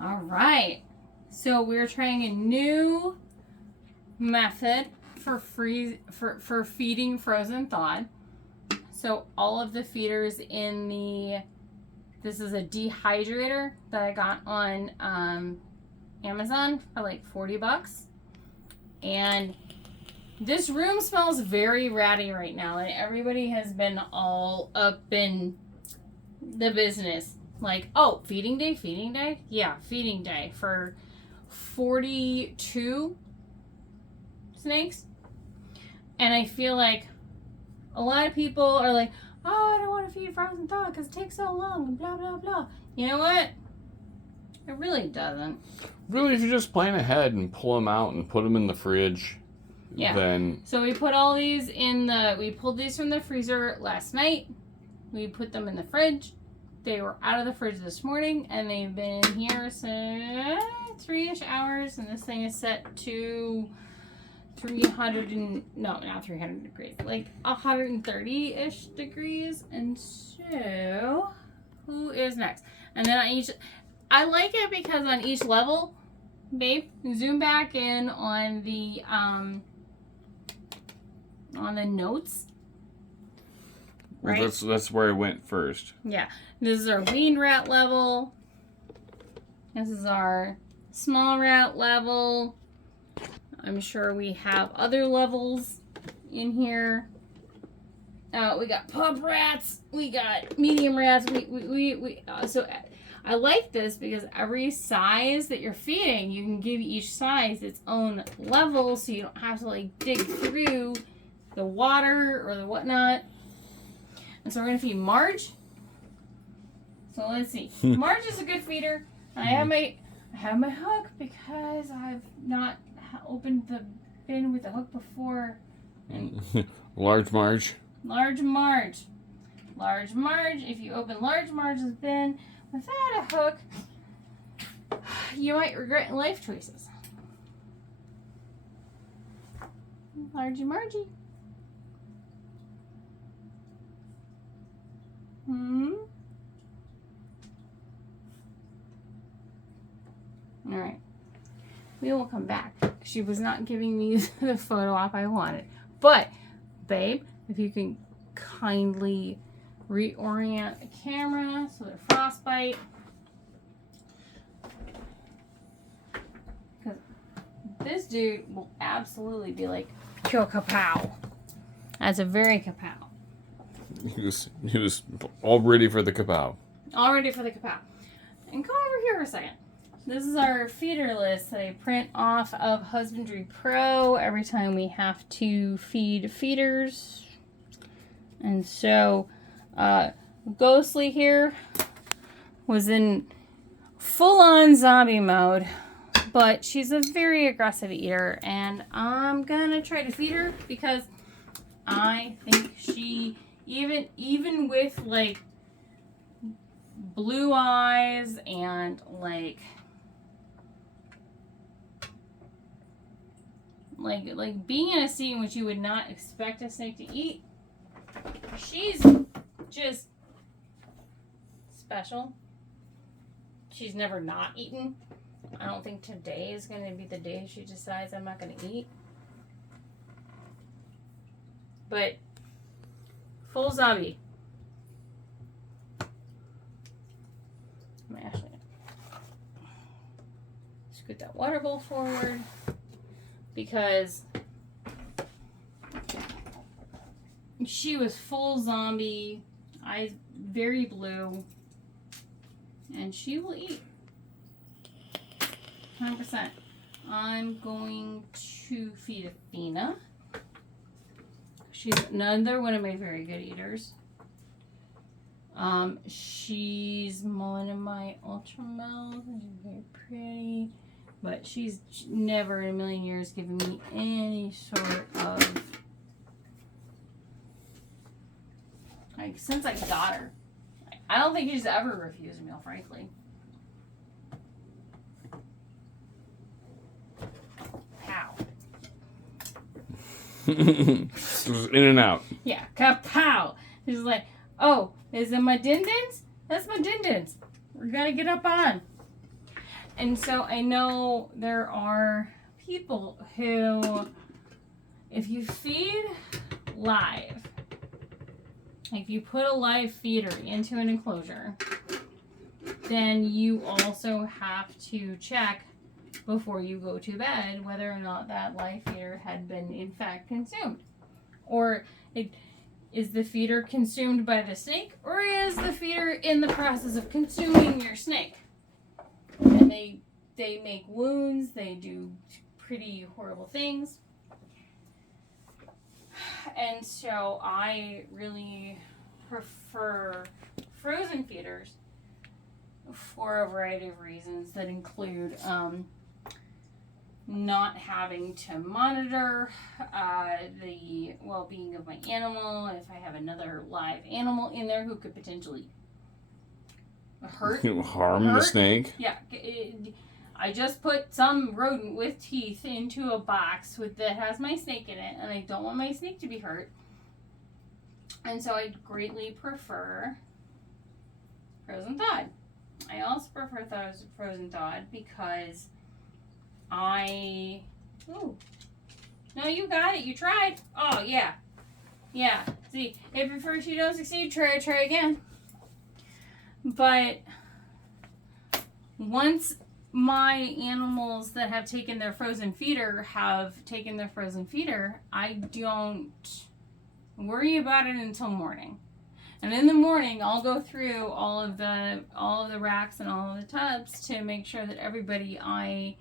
All right. So we're trying a new method for feeding frozen thawed. So all of the feeders in this is a dehydrator that I got on Amazon for like $40. And this room smells very ratty right now, and everybody has been all up in the business. Like, oh, feeding day? Yeah, feeding day for 42 snakes. And I feel like a lot of people are like, oh, I don't want to feed frozen thawed because it takes so long and blah, blah, blah. You know what? It really doesn't. Really, if you just plan ahead and pull them out and put them in the fridge, then... So we put all these we pulled these from the freezer last night. We put them in the fridge. They were out of the fridge this morning, and they've been in here since 3-ish hours, and this thing is set to 300 degrees, like 130-ish degrees. And so, who is next? And then I like it because on each level, babe, zoom back in on the notes. Right? Well, that's where I went first. Yeah. This is our weaned rat level. This is our small rat level. I'm sure we have other levels in here. We got pup rats. We got medium rats. So I like this because every size that you're feeding, you can give each size its own level, so you don't have to like dig through the water or the whatnot. And so we're gonna feed Marge. So let's see. Marge is a good feeder. I have my hook because I've not opened the bin with the hook before. And Large Marge. Large Marge. Large Marge. If you open Large Marge's bin without a hook, you might regret life choices. Largy Margie. All right. We will come back. She was not giving me the photo op I wanted. But, babe, if you can kindly reorient the camera so that frostbite. Because this dude will absolutely be like, kill kapow. That's a very kapow. He was all ready for the kapow. All ready for the kapow. And come over here for a second. This is our feeder list that I print off of Husbandry Pro every time we have to feed feeders. And so, Ghostly here was in full-on zombie mode, but she's a very aggressive eater, and I'm gonna try to feed her because I think she, even with like blue eyes and like being in a scene which you would not expect a snake to eat, she's just special. She's never not eaten. I don't think today is going to be the day she decides I'm not going to eat. But full zombie. I'm actually scoot that water bowl forward because she was full zombie, eyes very blue, and she will eat 100%. I'm going to feed Athena. She's another one of my very good eaters. She's one of my ultra males. She's very pretty, but she's never in a million years given me any sort of, like, since I got her. I don't think she's ever refused a meal, frankly. Pow. In and out. Yeah, kapow. She's like, oh, is it my dindins? That's my dindins. We're gonna get up on. And so I know there are people who, if you feed live, like if you put a live feeder into an enclosure, then you also have to check before you go to bed whether or not that live feeder had been in fact consumed. Or is the feeder consumed by the snake, or is the feeder in the process of consuming your snake? And they make wounds, they do pretty horrible things. And so I really prefer frozen feeders for a variety of reasons that include not having to monitor the well-being of my animal. If I have another live animal in there who could potentially harm the snake. Yeah, I just put some rodent with teeth into a box that has my snake in it, and I don't want my snake to be hurt. And so I greatly prefer frozen thawed. I also prefer frozen thawed because oh, no, you got it. You tried. Oh, yeah. Yeah. See, if at first you don't succeed, try again. But once my animals that have taken their frozen feeder I don't worry about it until morning. And in the morning, I'll go through all of the racks and all of the tubs to make sure that everybody I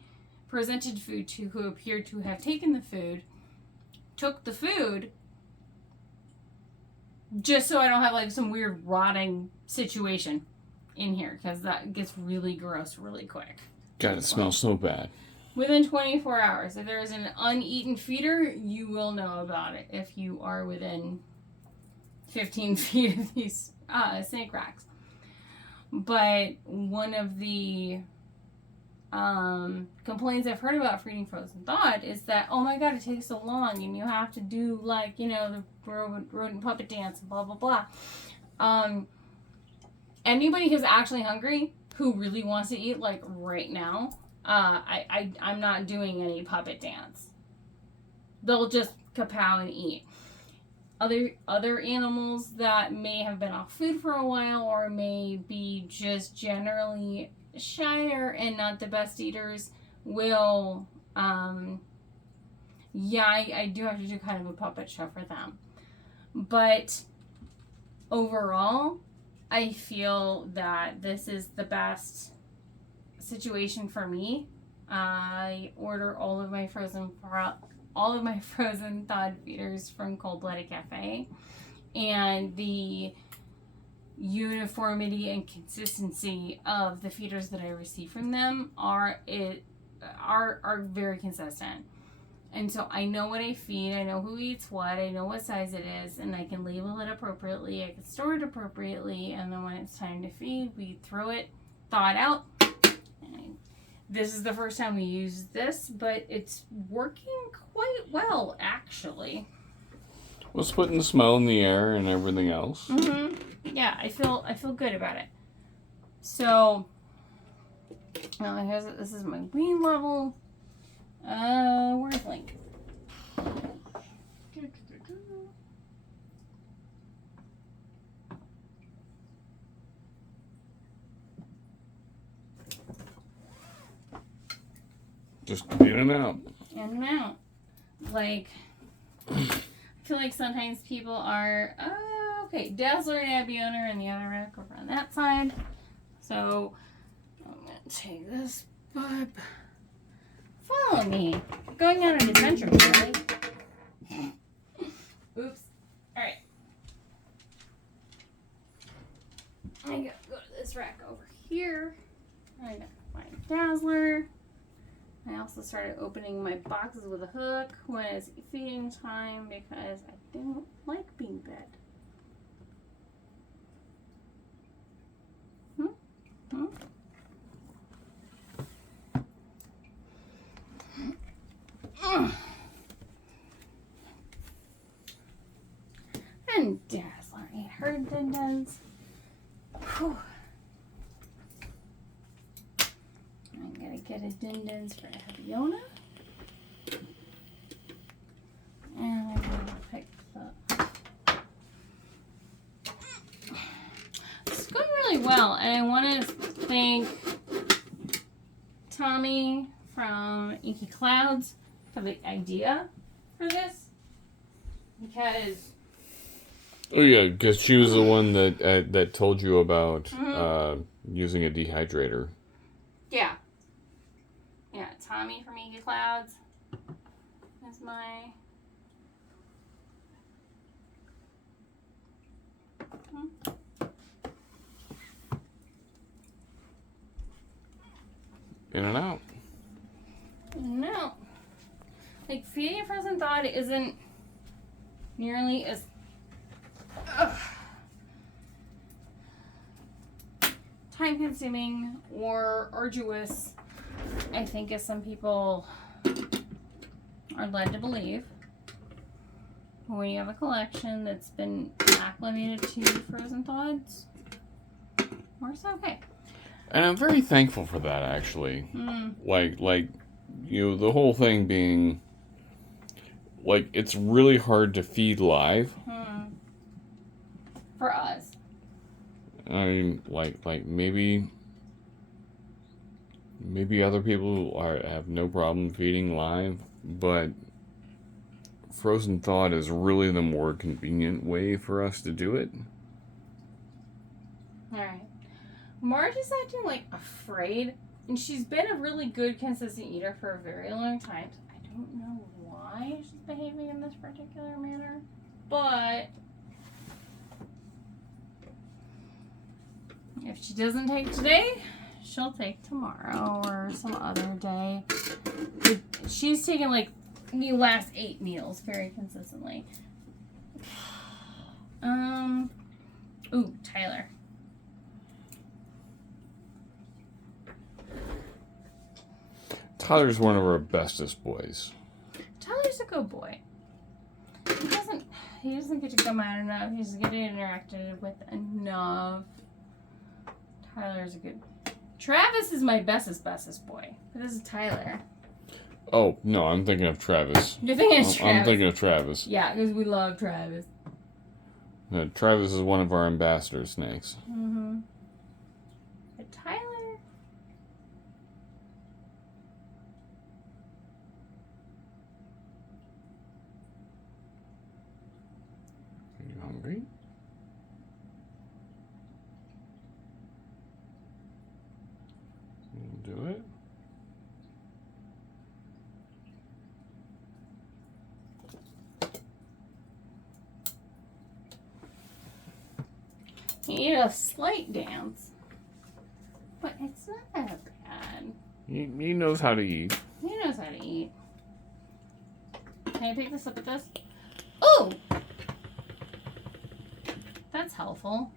presented food to who appeared to have taken the food took the food, just so I don't have like some weird rotting situation in here, because that gets really gross really quick. God, it smells so bad. Within 24 hours. If there is an uneaten feeder, you will know about it if you are within 15 feet of these snake racks. But one of the complaints I've heard about feeding frozen thawed is that, oh my god, it takes so long and you have to do like, the rodent puppet dance and blah blah blah. Anybody who's actually hungry, who really wants to eat like right now, I'm not doing any puppet dance. They'll just kapow and eat. Other animals that may have been off food for a while or may be just generally shyer and not the best eaters will, I do have to do kind of a puppet show for them. But overall, I feel that this is the best situation for me. I order all of my frozen thawed feeders from Cold Blooded Cafe, and the uniformity and consistency of the feeders that I receive from them are very consistent. And so I know what I feed, I know who eats what, I know what size it is, and I can label it appropriately, I can store it appropriately, and then when it's time to feed, we throw it, thaw it out. And this is the first time we use this, but it's working quite well, actually. Well, it's putting the smell in the air and everything else. Mm-hmm. Yeah, I feel good about it. So, this is my wean level. Where's Link? Just in and out. In and out. Like, I feel like sometimes people are, okay, Dazzler and Abby-Owner in the other rack over on that side. So, I'm going to take this bub. Follow me. Going on an adventure, really. Oops. Alright. I gotta go to this rack over here. I gotta find Dazzler. I also started opening my boxes with a hook when it's feeding time because I don't like being fed. And Dazzler ain't heard then does. Whew. I'm gonna get addendums for Abiona. And I'm going to pick the... It's going really well. And I want to thank Tommy from Inky Clouds for the idea for this. Because... Oh yeah, because she was the one that told you about using a dehydrator. Yeah. Yeah, Tommy from Inky Clouds is my... In and out. No. Like, feeding a frozen thawed isn't nearly as time-consuming or arduous, I think, as some people are led to believe. When you have a collection that's been acclimated to frozen thaweds, works okay. And I'm very thankful for that, actually. Like, you know, the whole thing being, like, it's really hard to feed live. For us. I mean, like maybe other people have no problem feeding live, but frozen thawed is really the more convenient way for us to do it. Alright. Marge is acting like afraid, and she's been a really good consistent eater for a very long time. I don't know why she's behaving in this particular manner, but if she doesn't take today, she'll take tomorrow or some other day. She's taken like the last 8 meals very consistently. Ooh, Tyler. Tyler's one of our bestest boys. Tyler's a good boy. He doesn't get to come out enough. He doesn't get interacted with enough. Tyler's a good... Travis is my bestest boy. But this is Tyler. Oh, no, I'm thinking of Travis. You're thinking of Travis? I'm thinking of Travis. Yeah, because we love Travis. Travis is one of our ambassador snakes. But Tyler... Are you hungry? Do it. He need a slight dance, but it's not that bad. He knows how to eat. He knows how to eat. Can I pick this up with this? Ooh! That's helpful.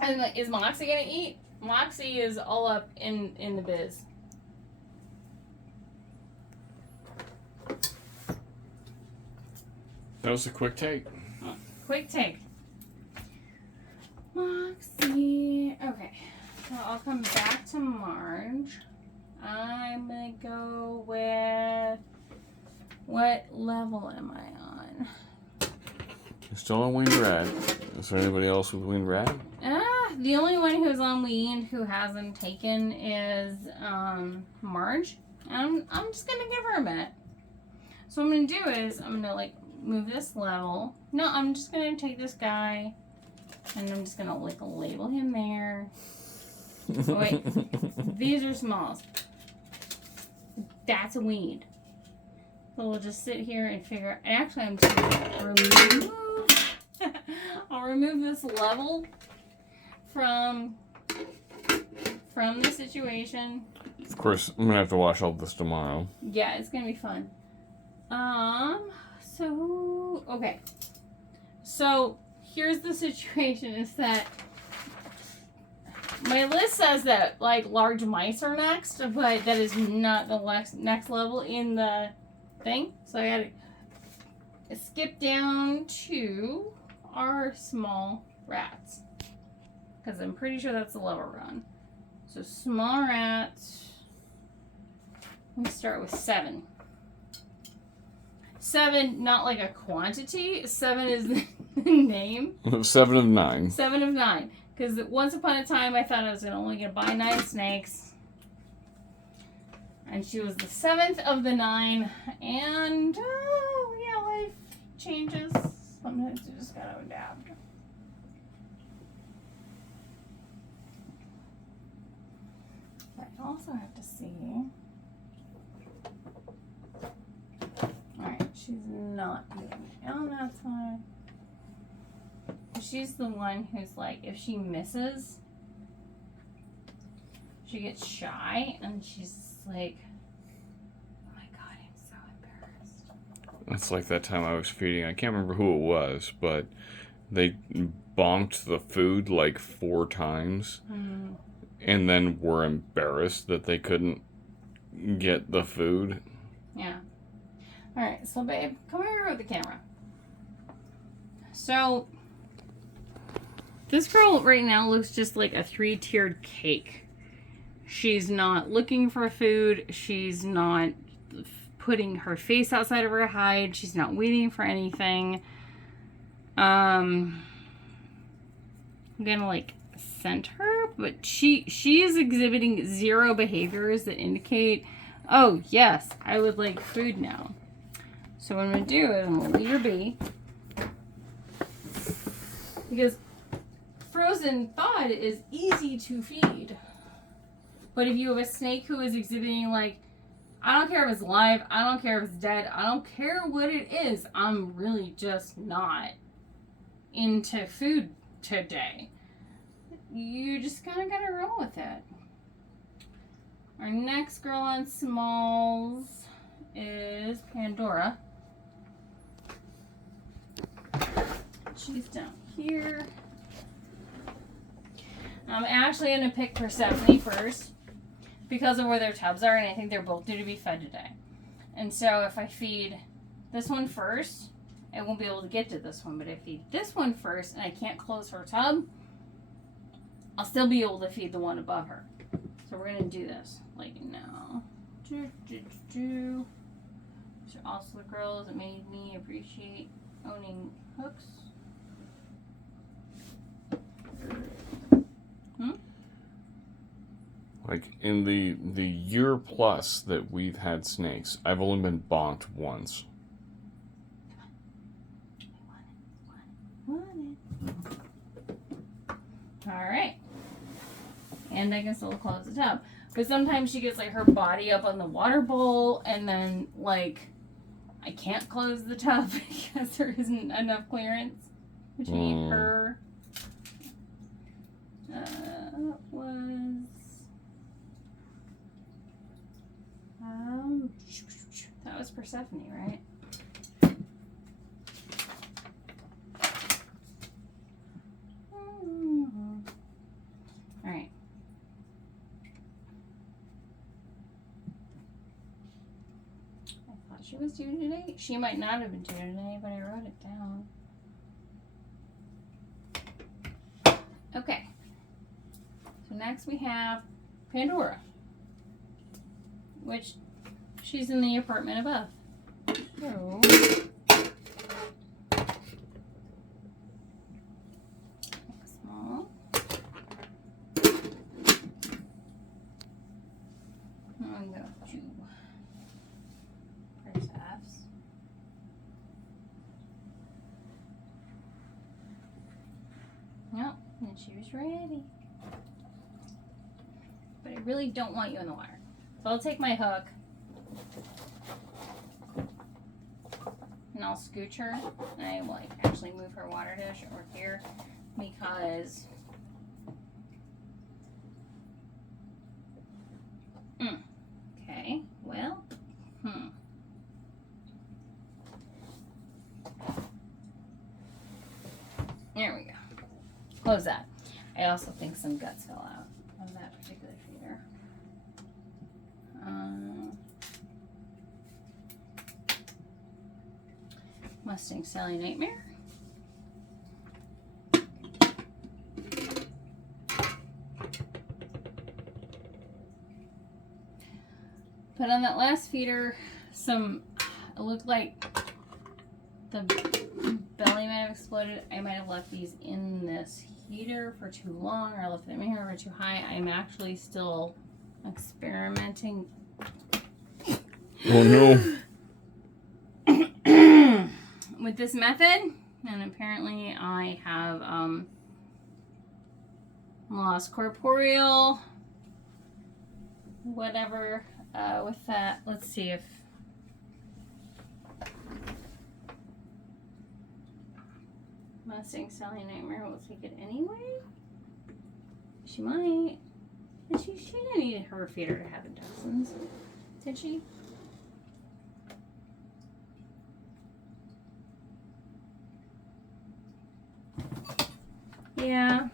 And like, is Moxie gonna eat? Moxie is all up in the biz. That was a quick take. Quick take. Moxie. Okay. So I'll come back to Marge. I'm gonna go with... What level am I on? You're still on Weaned Rad. Is there anybody else with Weaned Rad? The only one who's on Weaned who hasn't taken is Marge. I'm just gonna give her a minute. So what I'm gonna do is I'm gonna like move this level. No, I'm just gonna take this guy and I'm just gonna like label him there. Oh, wait, these are smalls. That's a Weaned. So we'll just sit here and figure. Actually, I'm just gonna remove. I'll remove this level from the situation. Of course, I'm gonna have to wash all this tomorrow. Yeah, it's gonna be fun. So okay. So here's the situation: is that my list says that like large mice are next, but that is not the next level in the thing. So I gotta skip down to our small rats. because I'm pretty sure that's the level we're on. So small rat, we start with 7. 7, not like a quantity. 7 is the name. 7 of 9. 7 of 9. Because once upon a time, I thought I was only going to buy 9 snakes. And she was the 7th of the 9. And, yeah, life changes. Sometimes you just got to adapt. I also have to see. Alright, she's not eating on that side. She's the one who's like, if she misses, she gets shy and she's like, oh my god, I'm so embarrassed. It's like that time I was feeding, I can't remember who it was, but they bonked the food like 4 times and then were embarrassed that they couldn't get the food. Yeah. Alright, so babe, come here with the camera. So, this girl right now looks just like a 3-tiered cake. She's not looking for food. She's not putting her face outside of her hide. She's not waiting for anything. I'm gonna like scent her, but she is exhibiting 0 behaviors that indicate, oh yes, I would like food now. So what I'm gonna do is I'm gonna leave her be, because frozen thawed is easy to feed. But if you have a snake who is exhibiting like, I don't care if it's live, I don't care if it's dead, I don't care what it is, I'm really just not into food today, you just kind of gotta roll with it. Our next girl on smalls is Pandora. She's down here. I'm actually going to pick Persephone first because of where their tubs are, and I think they're both due to be fed today. And so if I feed this one first, I won't be able to get to this one. But if I feed this one first and I can't close her tub, I'll still be able to feed the one above her. So we're going to do this like now. These are also the girls that made me appreciate owning hooks. Like in the year plus that we've had snakes, I've only been bonked once. Alright. And I can still close the tub. But sometimes she gets like her body up on the water bowl and then like I can't close the tub because there isn't enough clearance between her. That was Persephone, right? Alright. I thought she was due today. She might not have been due today, but I wrote it down. Okay. So next we have Pandora, which she's in the apartment above. So small. I'm going to press F's. Yep, and she was ready. But I really don't want you in the water. So I'll take my hook and I'll scooch her, and I will like actually move her water dish over here because okay, well, there we go. Close that. I also think some guts fell out of that particular feeder. Mustang Sally Nightmare. put on that last feeder it looked like the belly might have exploded. I might have left these in this heater for too long, or left them in here for too high. I'm actually still experimenting. Oh no. With this method, and apparently I have lost corporeal whatever with that. Let's see if Mustang Sally Nightmare will take it anyway. She might. And she didn't need her feeder to have intestines, did she? Yeah.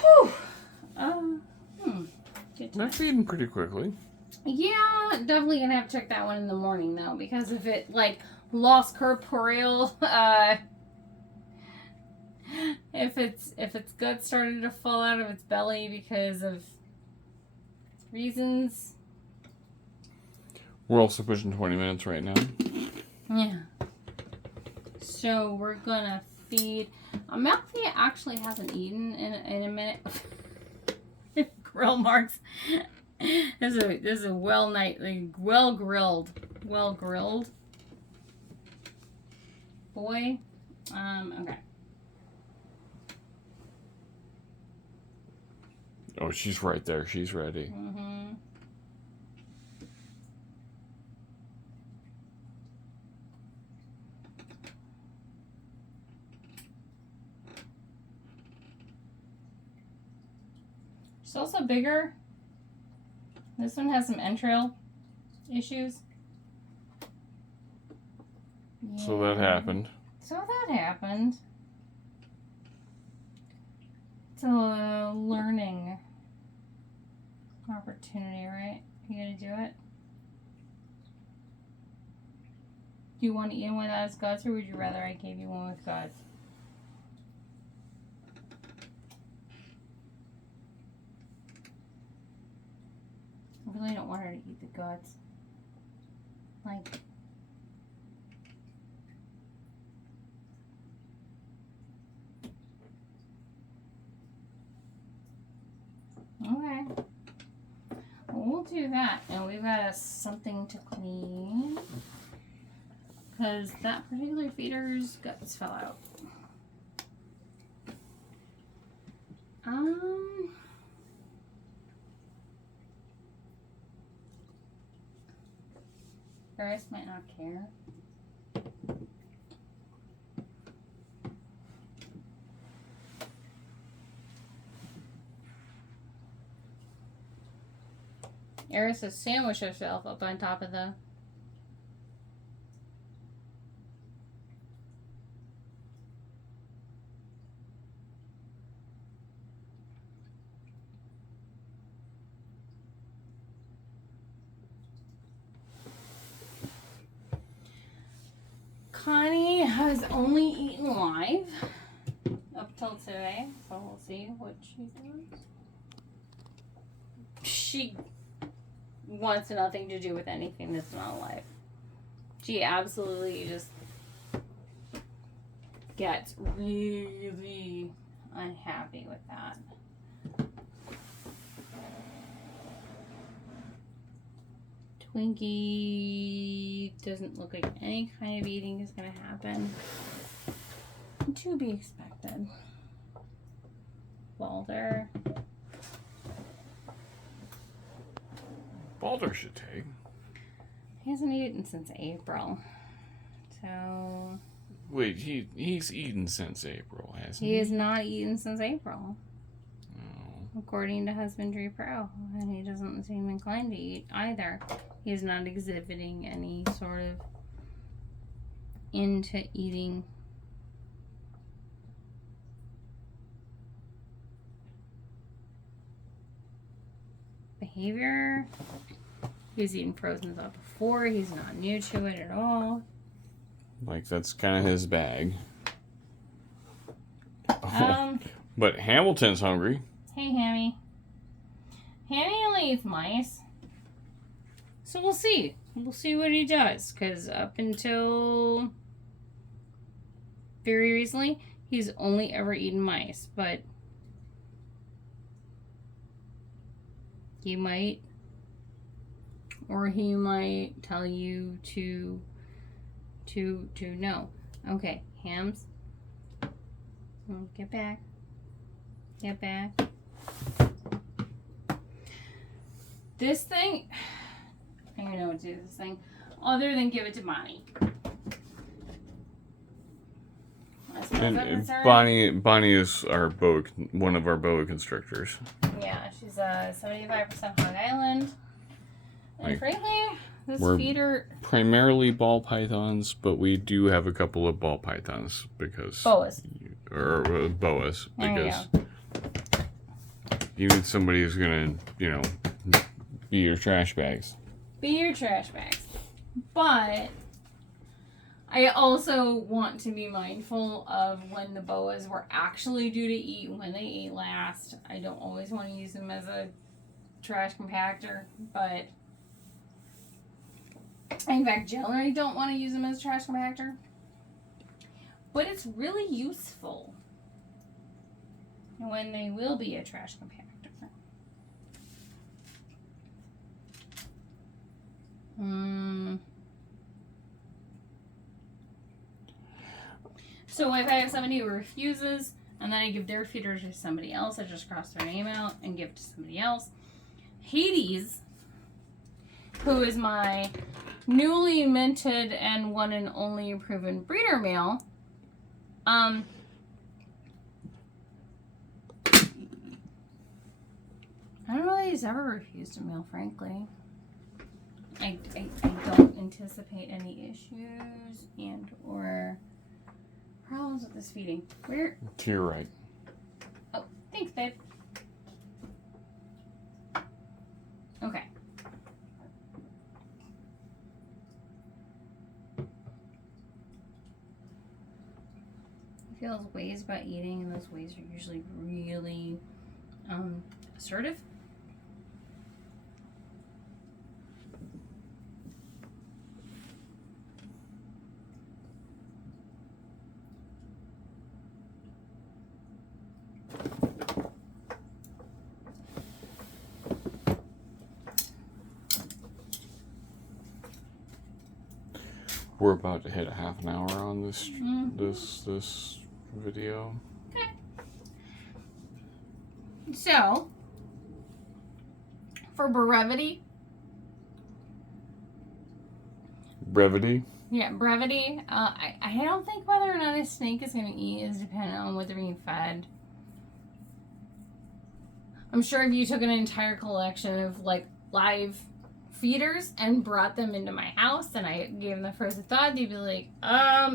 Whew. They're feeding pretty quickly. Yeah, definitely gonna have to check that one in the morning though, because if it like lost corporeal, if its gut started to fall out of its belly because of reasons. We're also pushing 20 minutes right now. Yeah. So we're gonna feed. Malphia actually hasn't eaten in a minute. Grill marks. This is a well grilled boy. Okay. Oh, she's right there. She's ready. Mm-hmm. She's also bigger. This one has some entrail issues. Yeah. So that happened. It's a learning opportunity, right? You gonna do it? Do you want to eat one without its guts, or would you rather I gave you one with guts? I really don't want her to eat the guts. Like, okay. Well, we'll do that. And we've got something to clean. Because that particular feeder's guts fell out. Ferris might not care. Eris has sandwiched herself up on top of the... Connie has only eaten live up till today, so we'll see what she does. She wants nothing to do with anything that's not live. She absolutely just gets really unhappy with that. Twinkie doesn't look like any kind of eating is going to happen. To be expected. Balder. Balder should take. He hasn't eaten since April. So... Wait, he's eaten since April, hasn't he? He has not eaten since April. Oh. According to Husbandry Pro. And he doesn't seem inclined to eat either. He is not exhibiting any sort of into eating. Behavior. He's eaten frozen stuff before. He's not new to it at all. Like, that's kind of his bag. But Hamilton's hungry. Hey, Hammy. Hammy only eats mice. So we'll see. We'll see what he does. Because up until very recently, he's only ever eaten mice. But he might, or he might tell you to no. Okay, Hams. Get back. Get back. This thing, I don't even know what to do with this thing, other than give it to Bonnie. And Bonnie is one of our boa constrictors. Yeah, she's a 75% Hog Island. And frankly, this we're feeder... primarily ball pythons, but we do have a couple of ball pythons because... Boas. Or boas, because There you need somebody who's going to, be your trash bags. Be your trash bags. But I also want to be mindful of when the boas were actually due to eat, when they ate last. I don't always want to use them as a trash compactor, but in fact, generally don't want to use them as a trash compactor. But it's really useful when they will be a trash compactor. So if I have somebody who refuses, and then I give their feeder to somebody else, I just cross their name out and give it to somebody else. Hades, who is my newly minted and one and only proven breeder male, I don't know that he's ever refused a meal, frankly. I don't anticipate any issues and or problems with this feeding. Where? To your right. Oh, thanks, babe. Okay. I feel those ways about eating, and those ways are usually really assertive. We're about to hit a half an hour on this this video. Okay. So, for brevity. Brevity? Yeah, brevity. I don't think whether or not a snake is going to eat is dependent on what they're being fed. I'm sure if you took an entire collection of like live feeders and brought them into my house and I gave them the frozen thawed, they'd be like,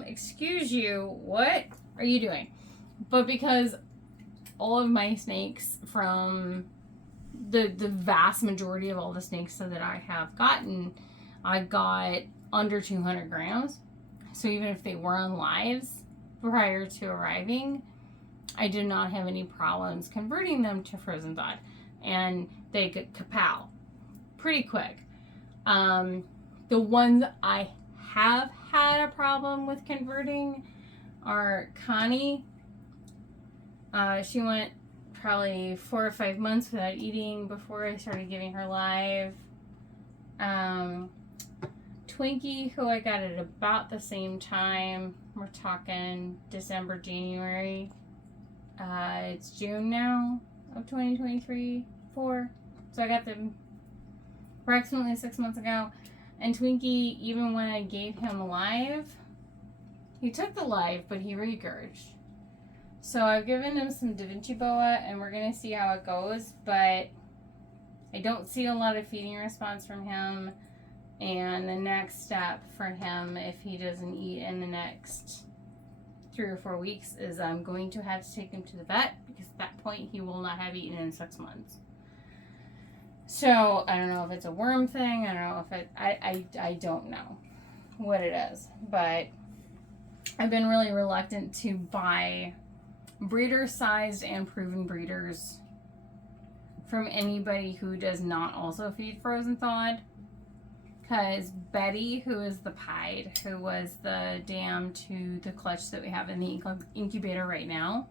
excuse you, what are you doing? But because all of my snakes from the vast majority of all the snakes that I have gotten, I got under 200 grams. So even if they were on lives prior to arriving, I did not have any problems converting them to frozen thawed. And they could kapow pretty quick. The ones I have had a problem with converting are Connie. She went probably 4 or 5 months without eating before I started giving her live. Twinkie, who I got at about the same time. We're talking December, January. It's June now of 2023, 4. So I got them approximately 6 months ago. And Twinkie, even when I gave him live, he took the live, but he regurged. So I've given him some Da Vinci Boa, and we're going to see how it goes. But I don't see a lot of feeding response from him. And the next step for him, if he doesn't eat in the next 3 or 4 weeks, is I'm going to have to take him to the vet, because at that point he will not have eaten in 6 months. So I don't know if it's a worm thing. I don't know if it, I don't know what it is, but I've been really reluctant to buy breeder sized and proven breeders from anybody who does not also feed frozen thawed. because Betty, who is the pied, who was the dam to the clutch that we have in the incubator right now,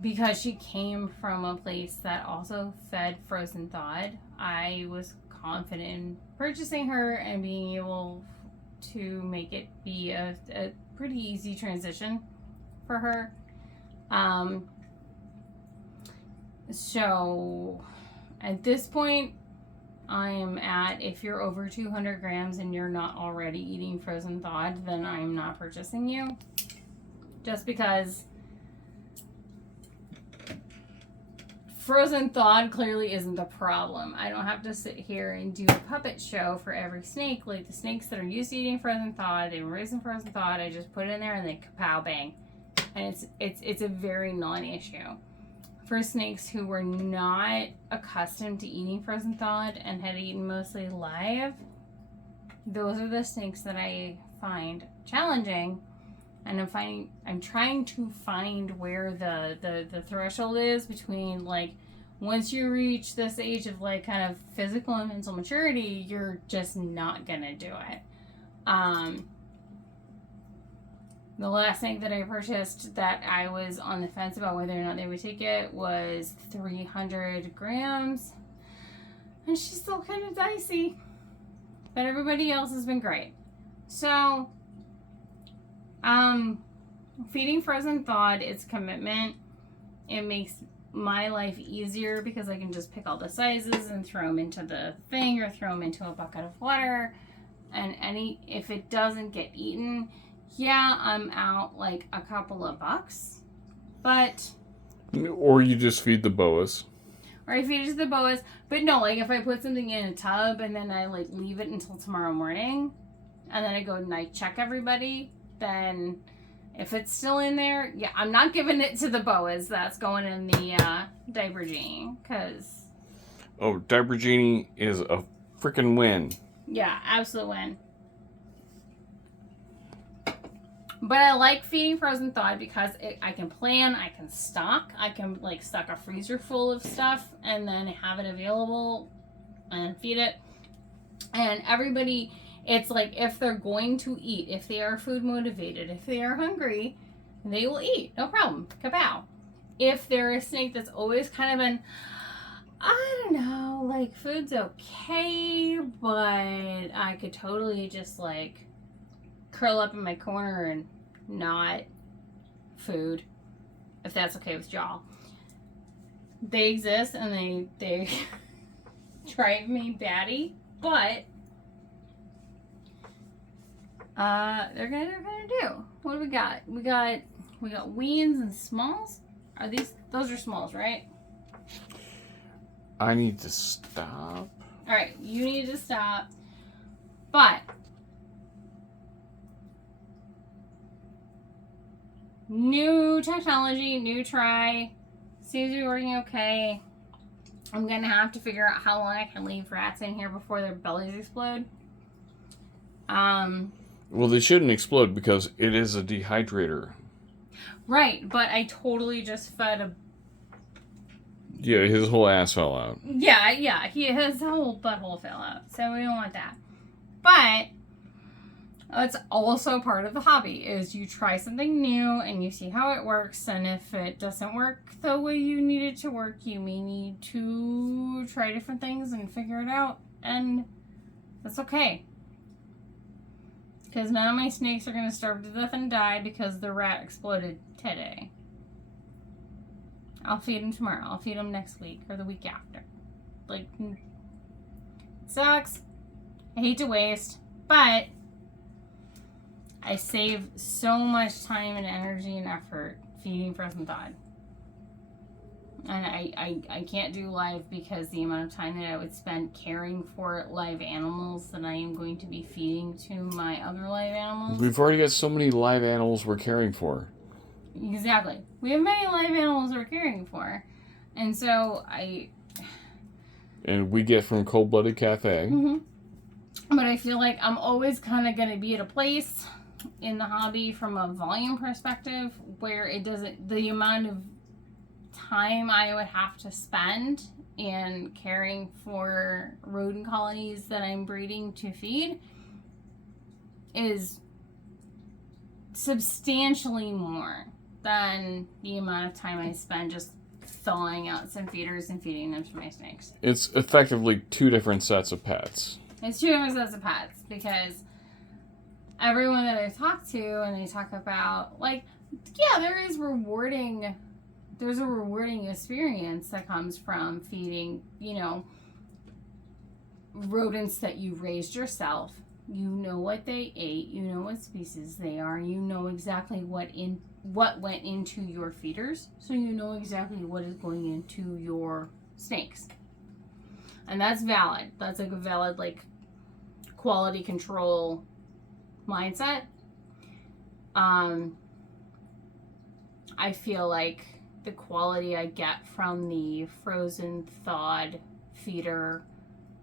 because she came from a place that also fed frozen thawed, I was confident in purchasing her and being able to make it be a pretty easy transition for her. So at this point, I am at, if you're over 200 grams and you're not already eating frozen thawed, then I'm not purchasing you. Just because frozen thawed clearly isn't the problem. I don't have to sit here and do a puppet show for every snake. Like the snakes that are used to eating frozen thawed, they were raised in frozen thawed, I just put it in there and they kapow bang. And it's a very non-issue. For snakes who were not accustomed to eating frozen thawed and had eaten mostly live, those are the snakes that I find challenging. And I'm trying to find where the threshold is between, like, once you reach this age of, like, kind of physical and mental maturity, you're just not gonna do it. The last snake that I purchased that I was on the fence about whether or not they would take it was 300 grams. And she's still kind of dicey. But everybody else has been great. So, feeding frozen thawed, it's commitment. It makes my life easier because I can just pick all the sizes and throw them into the thing or throw them into a bucket of water. And if it doesn't get eaten, yeah, I'm out like a couple of bucks, but... Or you just feed the boas. Or I feed it to the boas. But no, like if I put something in a tub and then I like leave it until tomorrow morning, and then I go and I check everybody, then if it's still in there, yeah, I'm not giving it to the boas. That's going in the diaper genie, because... Oh, diaper genie is a freaking win. Yeah, absolute win. But I like feeding frozen thawed because I can plan, I can stock, I can like stock a freezer full of stuff and then have it available and feed it. And everybody, it's like if they're going to eat, if they are food motivated, if they are hungry, they will eat, no problem, kapow. If they're a snake that's always kind of been, I don't know, like food's okay, but I could totally just like curl up in my corner and not food, if that's okay with y'all. They exist and they drive me batty, but they're gonna do. What do we got? We got weans and smalls. Those are smalls, right? I need to stop. All right, you need to stop, but new technology, new try. Seems to be working okay. I'm gonna have to figure out how long I can leave rats in here before their bellies explode. Well, they shouldn't explode because it is a dehydrator. Right, but I totally just fed a... Yeah, his whole ass fell out. Yeah, his whole butthole fell out, so we don't want that. But that's also part of the hobby, is you try something new and you see how it works, and if it doesn't work the way you need it to work, you may need to try different things and figure it out, and that's okay. Because none of my snakes are going to starve to death and die because the rat exploded today. I'll feed them tomorrow. I'll feed them next week or the week after. Like, it sucks. I hate to waste, but I save so much time and energy and effort feeding frozen thawed. And I can't do live because the amount of time that I would spend caring for live animals that I am going to be feeding to my other live animals. We've already got so many live animals we're caring for. Exactly. We have many live animals we're caring for. And so And we get from Cold Blooded Cafe. Mm-hmm. But I feel like I'm always kind of going to be at a place in the hobby from a volume perspective where it doesn't, the amount of time I would have to spend in caring for rodent colonies that I'm breeding to feed is substantially more than the amount of time I spend just thawing out some feeders and feeding them to my snakes. It's effectively 2 different sets of pets. It's 2 different sets of pets because everyone that I talk to and they talk about, like, yeah, there's a rewarding experience that comes from feeding, you know, rodents that you raised yourself. You know what they ate, you know what species they are, you know exactly what went into your feeders, so you know exactly what is going into your snakes. And that's valid. That's like a valid, like, quality control mindset. I feel like the quality I get from the frozen thawed feeder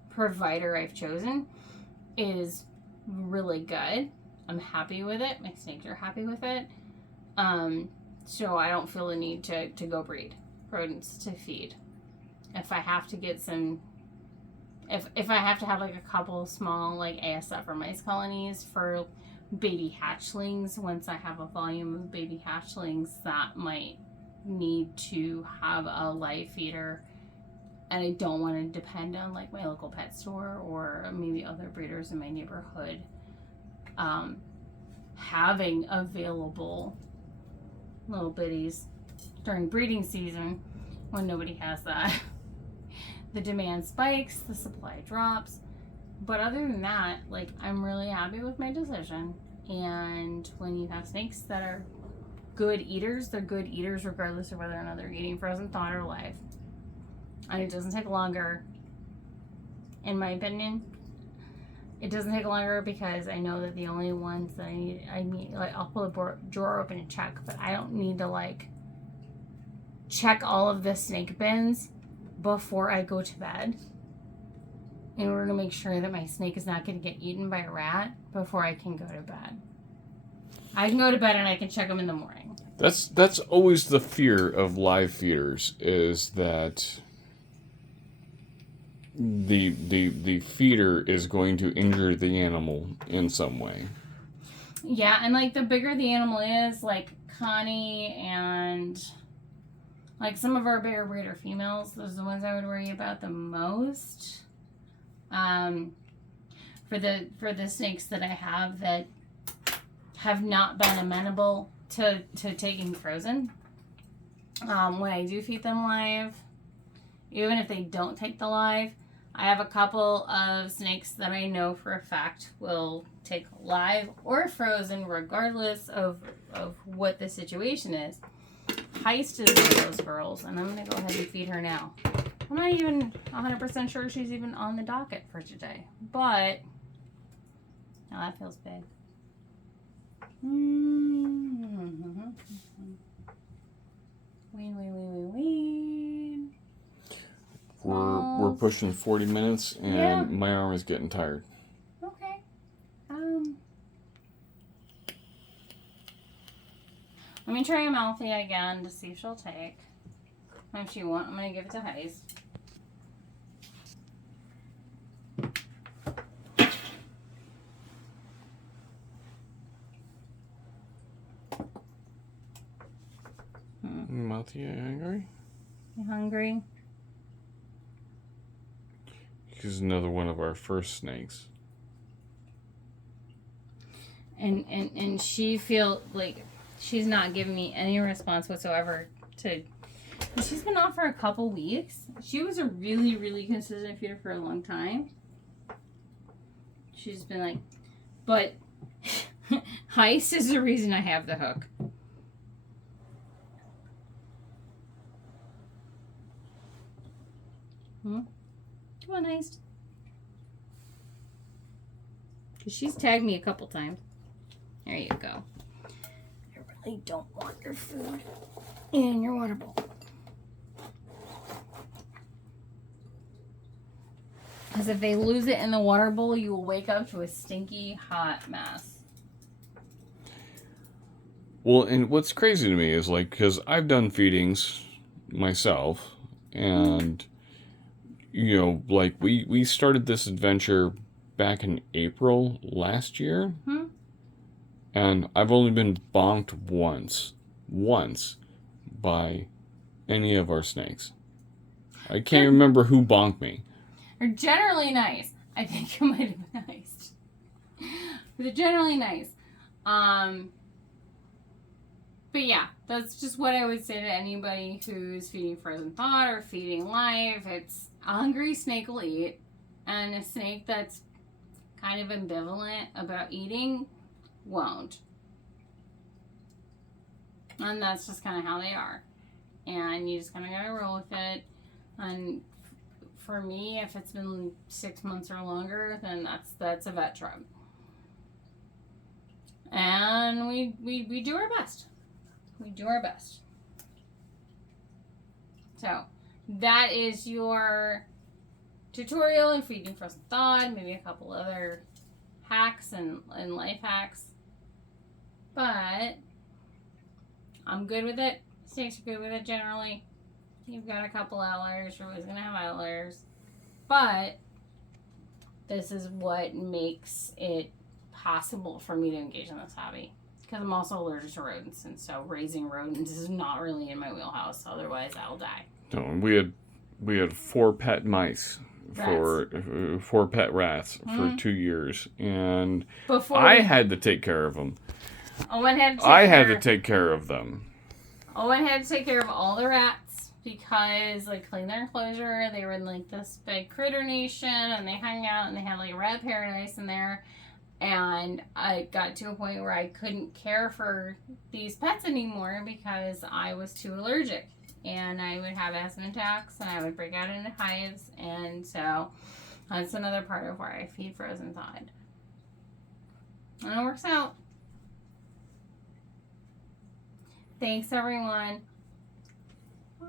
provider I've chosen is really good. I'm happy with it. My snakes are happy with it. So I don't feel the need to go breed rodents to feed. If I have to get some, if I have to have like a couple small like ASF or mice colonies for baby hatchlings, once I have a volume of baby hatchlings that might need to have a live feeder, and I don't want to depend on like my local pet store or maybe other breeders in my neighborhood having available little bitties during breeding season when nobody has that. The demand spikes, the supply drops. But other than that, like, I'm really happy with my decision. And when you have snakes that are good eaters, they're good eaters regardless of whether or not they're eating frozen, thawed, or live. And it doesn't take longer, in my opinion. It doesn't take longer because I know that the only ones that I need, like, I'll pull the drawer open and check, but I don't need to, like, check all of the snake bins before I go to bed in order to make sure that my snake is not going to get eaten by a rat before I can go to bed. I can go to bed and I can check them in the morning. That's always the fear of live feeders, is that the feeder is going to injure the animal in some way. Yeah, and like the bigger the animal is, like Connie and like some of our bigger breeder females, those are the ones I would worry about the most. For the snakes that I have that have not been amenable to taking frozen, when I do feed them live, even if they don't take the live, I have a couple of snakes that I know for a fact will take live or frozen regardless of what the situation is. Heist is one of those girls, and I'm going to go ahead and feed her now. I'm not even 100% sure she's even on the docket for today, but now that feels big. Wean. We're pushing 40 minutes, and yeah. My arm is getting tired. Okay. Let me try Amalthea again to see if she'll take. If she won't, I'm going to give it to HI-VIS. Amalthea, you hungry? You hungry? She's another one of our first snakes. And she feel like she's not giving me any response whatsoever to. She's been off for a couple weeks. She was a really, really consistent feeder for a long time. She's been like, but HI-VIS is the reason I have the hook. Come on, HI-VIS. Because she's tagged me a couple times. There you go. I really don't want your food in your water bowl. Because if they lose it in the water bowl, you will wake up to a stinky, hot mess. Well, and what's crazy to me is, like, because I've done feedings myself, and like we started this adventure back in April last year, and I've only been bonked once by any of our snakes. I can't remember who bonked me. They're generally nice. I think you might have been nice. They're generally nice. But yeah, that's just what I would say to anybody who's feeding frozen thawed or feeding live. It's a hungry snake will eat, and a snake that's kind of ambivalent about eating won't. And that's just kind of how they are. And you just kind of gotta roll with it. And for me, if it's been 6 months or longer, then that's a vet trip. And we do our best. We do our best. So that is your tutorial in feeding frozen thawed. Maybe a couple other hacks and life hacks. But I'm good with it. Snakes are good with it generally. You've got a couple outliers. You're always going to have outliers. But this is what makes it possible for me to engage in this hobby. Because I'm also allergic to rodents. And so raising rodents is not really in my wheelhouse. Otherwise, I'll die. No, we had 4 pet mice. For 4 pet rats for 2 years. And I had to take care of them. Owen had to take care of them. Owen had to take care of all the rats because, like, clean their enclosure. They were in, like, this big critter nation, and they hung out, and they had, like, rat paradise in there. And I got to a point where I couldn't care for these pets anymore because I was too allergic. And I would have asthma attacks, and I would break out into hives. And so that's another part of where I feed frozen thawed. And it works out. Thanks, everyone. Bye.